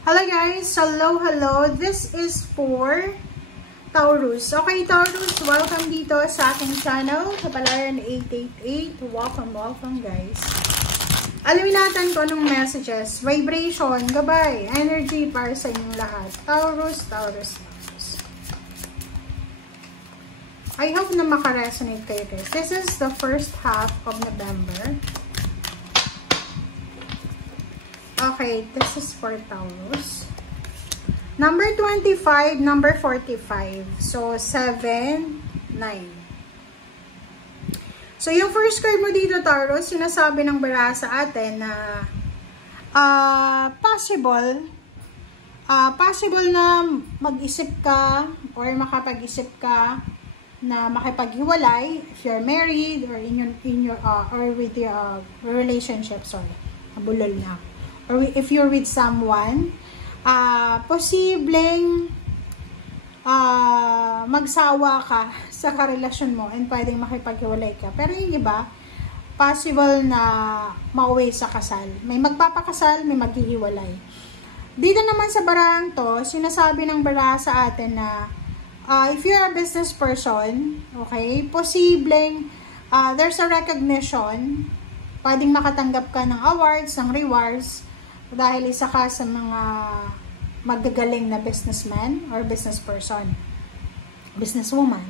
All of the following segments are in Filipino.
Hello guys! Hello! This is for Taurus. Okay, Taurus, welcome dito sa aking channel, Kapalaran 888. Welcome guys. Alamin natin kung anong messages, vibration, gabay, energy para sa inyong lahat. Taurus. I hope na makaresonate kayo guys. This is the first half of November. Okay, this is for Taurus. Number 25, number 45. So, 7, 9. So, yung first card mo dito, Taurus, sinasabi ng bara sa atin na possible na mag-isip ka or makapag-isip ka na makipaghiwalay if you're married or or with your relationship, sorry. Nabulol na ako. Or if you're with someone, posibleng magsawa ka sa karelasyon mo and pwedeng makipaghiwalay ka. Pero yung iba, possible na mauwi sa kasal. May magpapakasal, may maghihiwalay. Dito naman sa barang to, sinasabi ng bara sa atin na if you're a business person, okay, posibleng there's a recognition, pwedeng makatanggap ka ng awards, ng rewards, dahil isa ka sa mga magagaling na businessman or business person, businesswoman.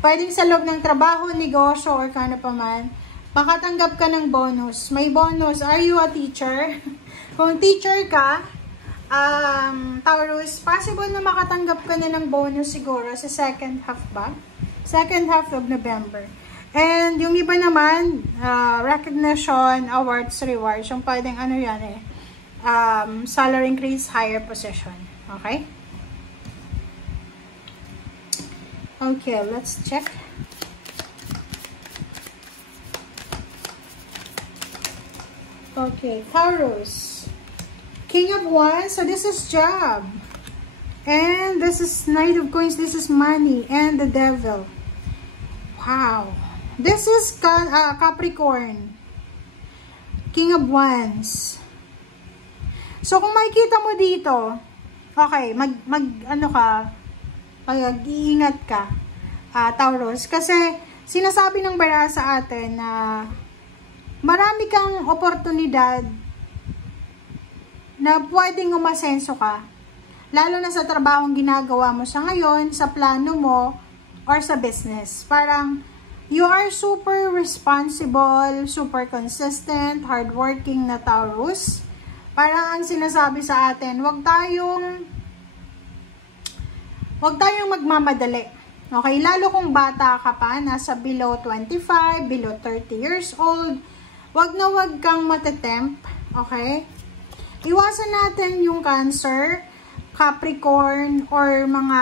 Pwedeng sa loob ng trabaho, negosyo, or kano pa man, makatanggap ka ng bonus. May bonus. Are you a teacher? Kung teacher ka, Taurus, possible na makatanggap ka na ng bonus siguro sa second half ba? Second half of November. And yung iba naman, recognition, awards, rewards, yung pwedeng ano yan eh, salary increase, higher position. Okay? Okay, let's check. Okay, Taurus. King of Wands, so this is job. And this is Knight of Coins, this is money. And the Devil. Wow. This is Capricorn. King of Wands. So, kung makikita mo dito, okay, mag-iingat ka, Taurus. Kasi, sinasabi ng bara sa atin na marami kang oportunidad na pwedeng umasenso ka. Lalo na sa trabahong ginagawa mo sa ngayon, sa plano mo, or sa business. Parang, you are super responsible, super consistent, hardworking na Taurus. Parang ang sinasabi sa atin, wag tayong magmamadali. Okay, lalo kung bata ka pa, nasa below 25, below 30 years old, wag kang matetempt, okay? Iwasan natin yung Cancer, Capricorn, or mga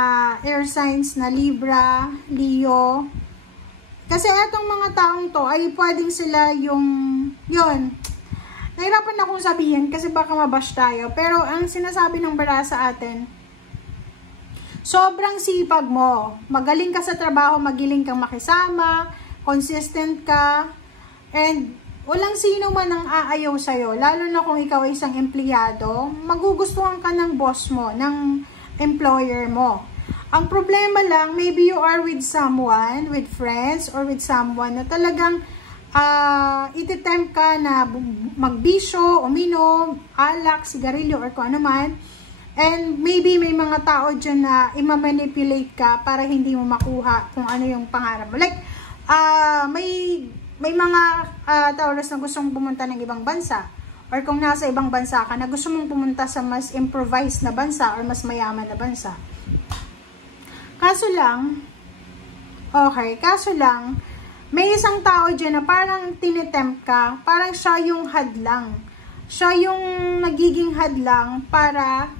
air signs na Libra, Leo. Kasi etong mga taong to, ay pwedeng sila yun, nahirapan akong sabihin kasi baka mabash tayo. Pero ang sinasabi ng bara sa atin, sobrang sipag mo. Magaling ka sa trabaho, magiling kang makisama, consistent ka, and walang sino man ang aayaw sa'yo. Lalo na kung ikaw ay isang empleyado, magugustuhan ka ng boss mo, ng employer mo. Ang problema lang, maybe you are with someone, with friends, or with someone na talagang ititempt ka na magbisyo, uminom, alak, sigarilyo, or kung ano man. And maybe may mga tao dyan na ima-manipulate ka para hindi mo makuha kung ano yung pangarap mo. Like, may mga Taurus na gustong pumunta ng ibang bansa. Or kung nasa ibang bansa ka, na gusto mong pumunta sa mas improvised na bansa or mas mayaman na bansa. Kaso lang, may isang tao dyan na parang tinitempt ka, parang siya yung hadlang. Siya yung nagiging hadlang para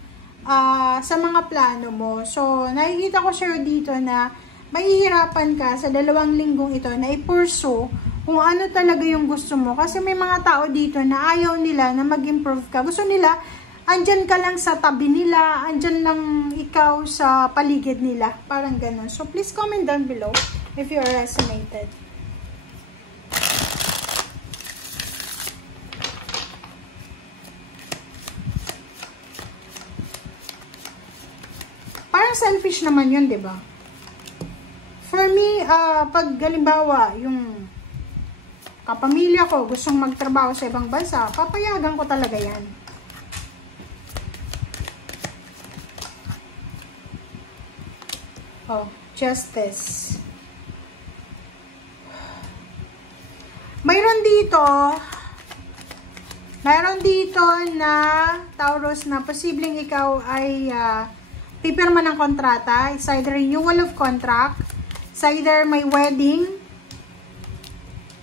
sa mga plano mo. So, nakikita ko siya dito na mahihirapan ka sa 2 linggong ito na i-pursue kung ano talaga yung gusto mo. Kasi may mga tao dito na ayaw nila na mag-improve ka. Gusto nila, andyan ka lang sa tabi nila, andyan lang ikaw sa paligid nila. Parang ganun. So, please comment down below if you are resonated. Parang selfish naman yun, di ba? For me, pag halimbawa, yung kapamilya ko gustong magtrabaho sa ibang bansa, papayagan ko talaga yan. Oh, justice. Mayroon dito na Taurus na posibleng ikaw ay pipirma ng kontrata. It's either renewal of contract, it's either may wedding.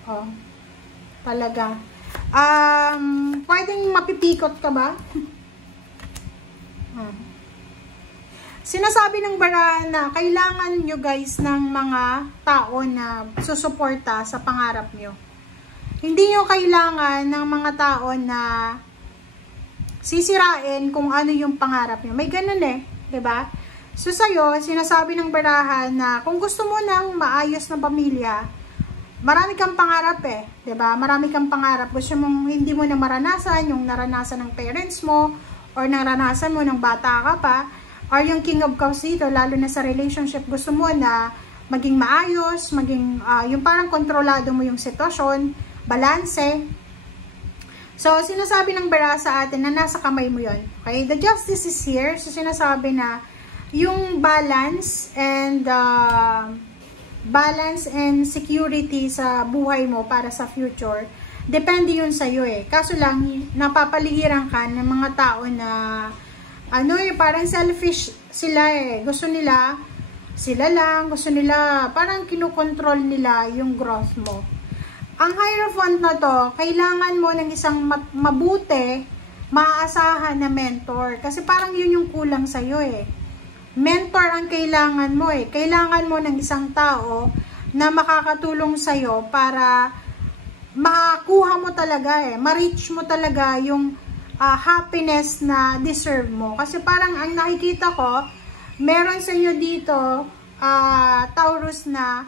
Oh, talaga. Pwedeng mapipikot ka ba? Sinasabi ng barahan na kailangan nyo guys ng mga tao na susuporta sa pangarap nyo. Hindi nyo kailangan ng mga tao na sisirain kung ano yung pangarap nyo. May ganun eh, 'di ba? So sa'yo, sinasabi ng barahan na kung gusto mo ng maayos na pamilya, marami kang pangarap eh, 'di ba? Marami kang pangarap. Gusto mong hindi mo na maranasan yung naranasan ng parents mo or naranasan mo ng bata ka pa, or yung King of Cups dito, lalo na sa relationship, gusto mo na maging maayos, maging yung parang kontrolado mo yung sitwasyon, balanse. So, sinasabi ng bara sa atin na nasa kamay mo yun. Okay? The justice is here. So, sinasabi na yung balance and security sa buhay mo para sa future, depende yun sa'yo eh. Kaso lang, napapaligiran ka ng mga tao na parang selfish sila eh. Gusto nila, sila lang, gusto nila, parang kinukontrol nila yung growth mo. Ang Hierophant na to, kailangan mo ng isang mabuti, maaasahan na mentor. Kasi parang yun yung kulang sa'yo eh. Mentor ang kailangan mo eh. Kailangan mo ng isang tao na makakatulong sa'yo para makakuha mo talaga eh. Ma-reach mo talaga yung happiness na deserve mo. Kasi parang ang nakikita ko, meron sa inyo dito, Taurus na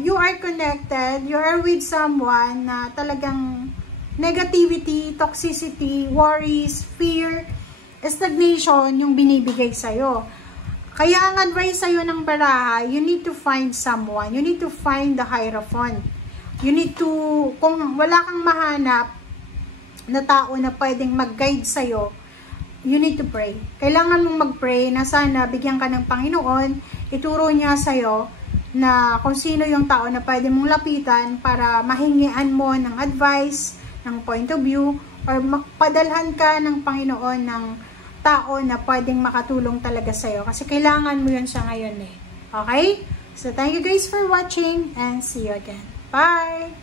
you are connected, you are with someone na talagang negativity, toxicity, worries, fear, stagnation yung binibigay sa'yo. Kaya ang advice sa'yo ng baraha, you need to find someone, you need to find the Hierophant. You need to, kung wala kang mahanap na tao na pwedeng mag-guide sa'yo, you need to pray. Kailangan mong mag-pray na sana bigyan ka ng Panginoon, ituro niya sa'yo na kung sino yung tao na pwede mong lapitan para mahingian mo ng advice, ng point of view, or magpadalhan ka ng Panginoon ng tao na pwedeng makatulong talaga sa'yo. Kasi kailangan mo yun siya ngayon eh. Okay? So, thank you guys for watching and see you again. Bye!